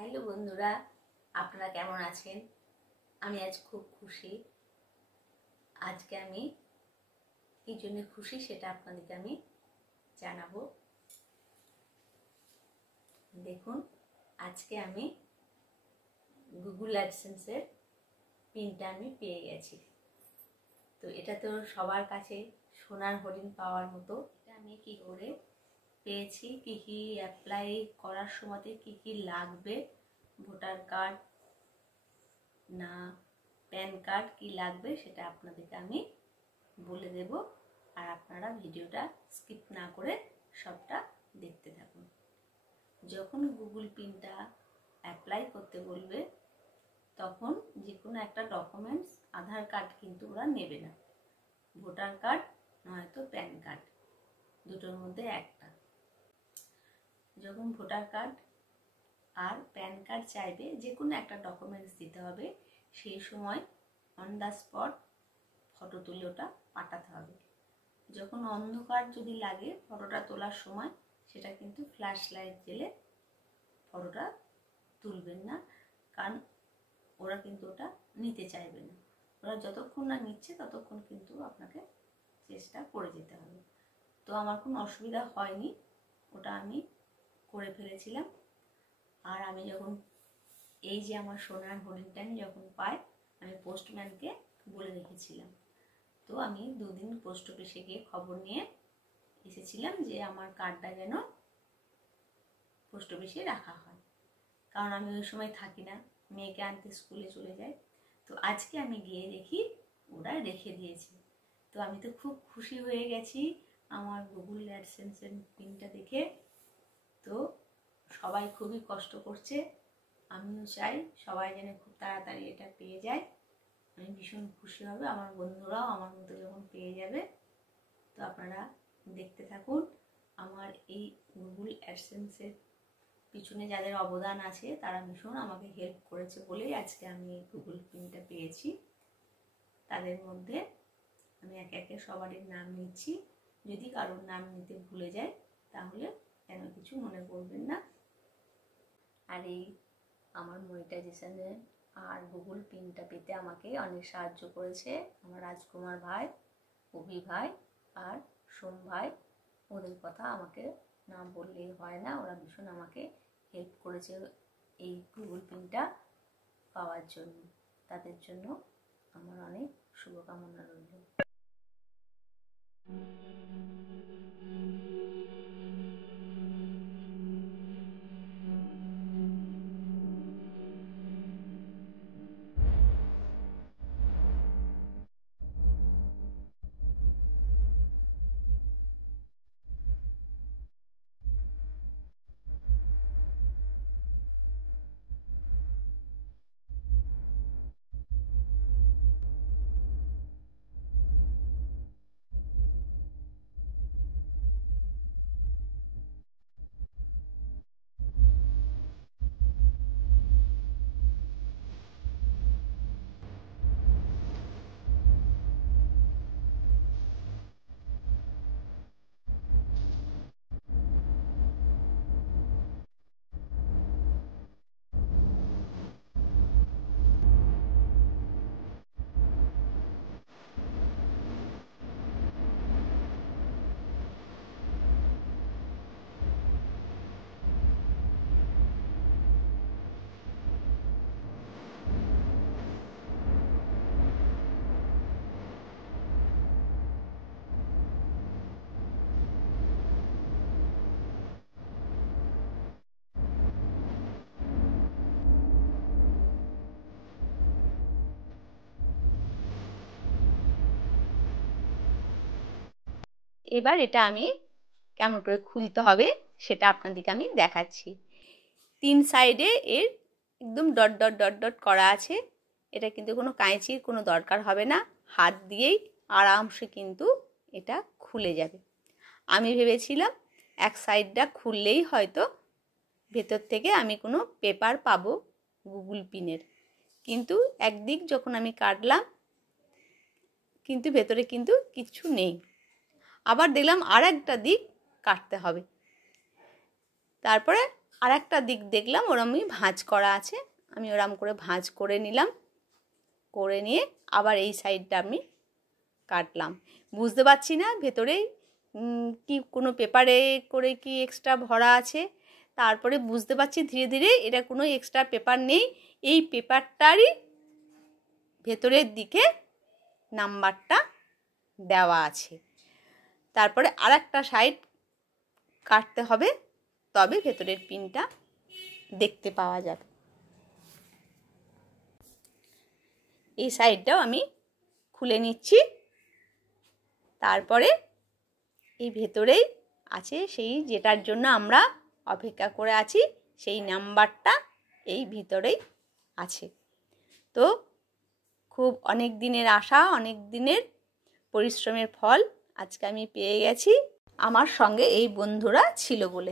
Hello বন্ধুরা, আপনারা কেমন আছেন? আমি আজ খুব খুশি। আজকে আমি কি জন্য খুশি সেটা আপনাদেরকে আমি জানাবো। দেখুন, আজকে আমি গুগল অ্যাডসেন্সের পিনটা আমি পেয়ে গেছি। তো এটা তো সবার কাছে সোনার হরিণ পাওয়ার মতো। এটা আমি কি করে পেয়েছি, কি কি অ্যাপ্লাই করার সময়তে কি কি লাগবে, ভোটার কার্ড না প্যান কার্ড কি লাগবে সেটা আপনাদেরকে আমি বলে দেব। আর আপনারা ভিডিওটা স্কিপ না করে সবটা দেখতে থাকুন। যখন গুগল পিনটা অ্যাপ্লাই করতে বলবে তখন যে কোনো একটা ডকুমেন্টস, আধার কার্ড কিন্তু ওরা নেবে না, ভোটার কার্ড নয়তো প্যান কার্ড, দুটোর মধ্যে একটা। যখন ভোটার কার্ড আর প্যান কার্ড চাইবে, যে কোনো একটা ডকুমেন্টস দিতে হবে, সেই সময় অন দ্য স্পট ফটো তুলে ওটা পাঠাতে হবে। যখন অন্ধকার যদি লাগে ফটোটা তোলার সময়, সেটা কিন্তু ফ্ল্যাশ লাইট জেলে ফটোটা তুলবেন না, কারণ ওরা কিন্তু ওটা নিতে চাইবে না। ওরা যতক্ষণ না নিচ্ছে ততক্ষণ কিন্তু আপনাকে চেষ্টা করে যেতে হবে। তো আমার কোনো অসুবিধা হয়নি, ওটা আমি করে ফেলেছিলাম। আর আমি যখন এই যে আমার সোনার হরিণটা আমি যখন পাই, আমি পোস্টম্যানকে বলে রেখেছিলাম। তো আমি 2 দিন পোস্ট অফিসে গিয়ে খবর নিয়ে এসেছিলাম যে আমার কার্ডটা যেন পোস্ট অফিসে রাখা হয়, কারণ আমি ওই সময় থাকি না, মেয়েকে আনতে স্কুলে চলে যাই। তো আজকে আমি গিয়ে দেখি ওরা রেখে দিয়েছে। তো আমি তো খুব খুশি হয়ে গেছি আমার গুগল অ্যাডসেন্সের পিনটা দেখে। তো সবাই খুবই কষ্ট করছে, আমিও চাই সবাই যেন খুব তাড়াতাড়ি এটা পেয়ে যায়। আমি ভীষণ খুশি হবে, আমার বন্ধুরাও আমার মতো যখন পেয়ে যাবে। তো আপনারা দেখতে থাকুন। আমার এই গুগল অ্যাডসেন্সের পিছনে যাদের অবদান আছে তারা ভীষণ আমাকে হেল্প করেছে বলেই আজকে আমি এই গুগল পিনটা পেয়েছি। তাদের মধ্যে আমি একে একে সবারই নাম নিচ্ছি। যদি কারোর নাম নিতে ভুলে যায় তাহলে কেন কিছু মনে করবেন না। আর এই আমার মনিটাইজেশনে আর গুগল পিনটা পেতে আমাকে অনেক সাহায্য করেছে আমার রাজকুমার ভাই, অভি ভাই আর সোম ভাই। ওদের কথা আমাকে না বললেই হয় না, ওরা ভীষণ আমাকে হেল্প করেছে এই গুগল পিনটা পাওয়ার জন্য। তাদের জন্য আমার অনেক শুভকামনা রইল। এবার এটা আমি কেমন করে খুলতে হবে সেটা আপনাদেরকে আমি দেখাচ্ছি। 3 সাইডে এর একদম ডট ডট ডট ডট করা আছে। এটা কিন্তু কোনো কাঁচির কোনো দরকার হবে না, হাত দিয়েই আরামসে কিন্তু এটা খুলে যাবে। আমি ভেবেছিলাম এক সাইডটা খুললেই হয়তো ভেতর থেকে আমি কোনো পেপার পাবো গুগল পিনের, কিন্তু একদিক যখন আমি কাটলাম কিন্তু ভেতরে কিন্তু কিছু নেই। আবার দেখলাম আর একটা দিক কাটতে হবে। তারপরে আর একটা দিক দেখলাম ওরমই ভাঁজ করা আছে, আমি ওরম করে ভাঁজ করে নিলাম, করে নিয়ে আবার এই সাইডটা আমি কাটলাম। বুঝতে পারছি না ভেতরেই কি কোনো পেপারে করে কি এক্সট্রা ভরা আছে, তারপরে বুঝতে পারছি ধীরে ধীরে এটা কোনো এক্সট্রা পেপার নেই, এই পেপারটারই ভেতরের দিকে নাম্বারটা দেওয়া আছে। তারপরে আর একটা সাইড কাটতে হবে, তবে ভেতরের পিনটা দেখতে পাওয়া যাবে। এই সাইডটাও আমি খুলে নিচ্ছি। তারপরে এই ভেতরেই আছে সেই যেটার জন্য আমরা অপেক্ষা করে আছি, সেই নাম্বারটা এই ভিতরেই আছে। তো খুব অনেক দিনের আশা, অনেক দিনের পরিশ্রমের ফল আজকে আমি পেয়ে গেছি, আমার সঙ্গে এই বন্ধুরা ছিল বলে।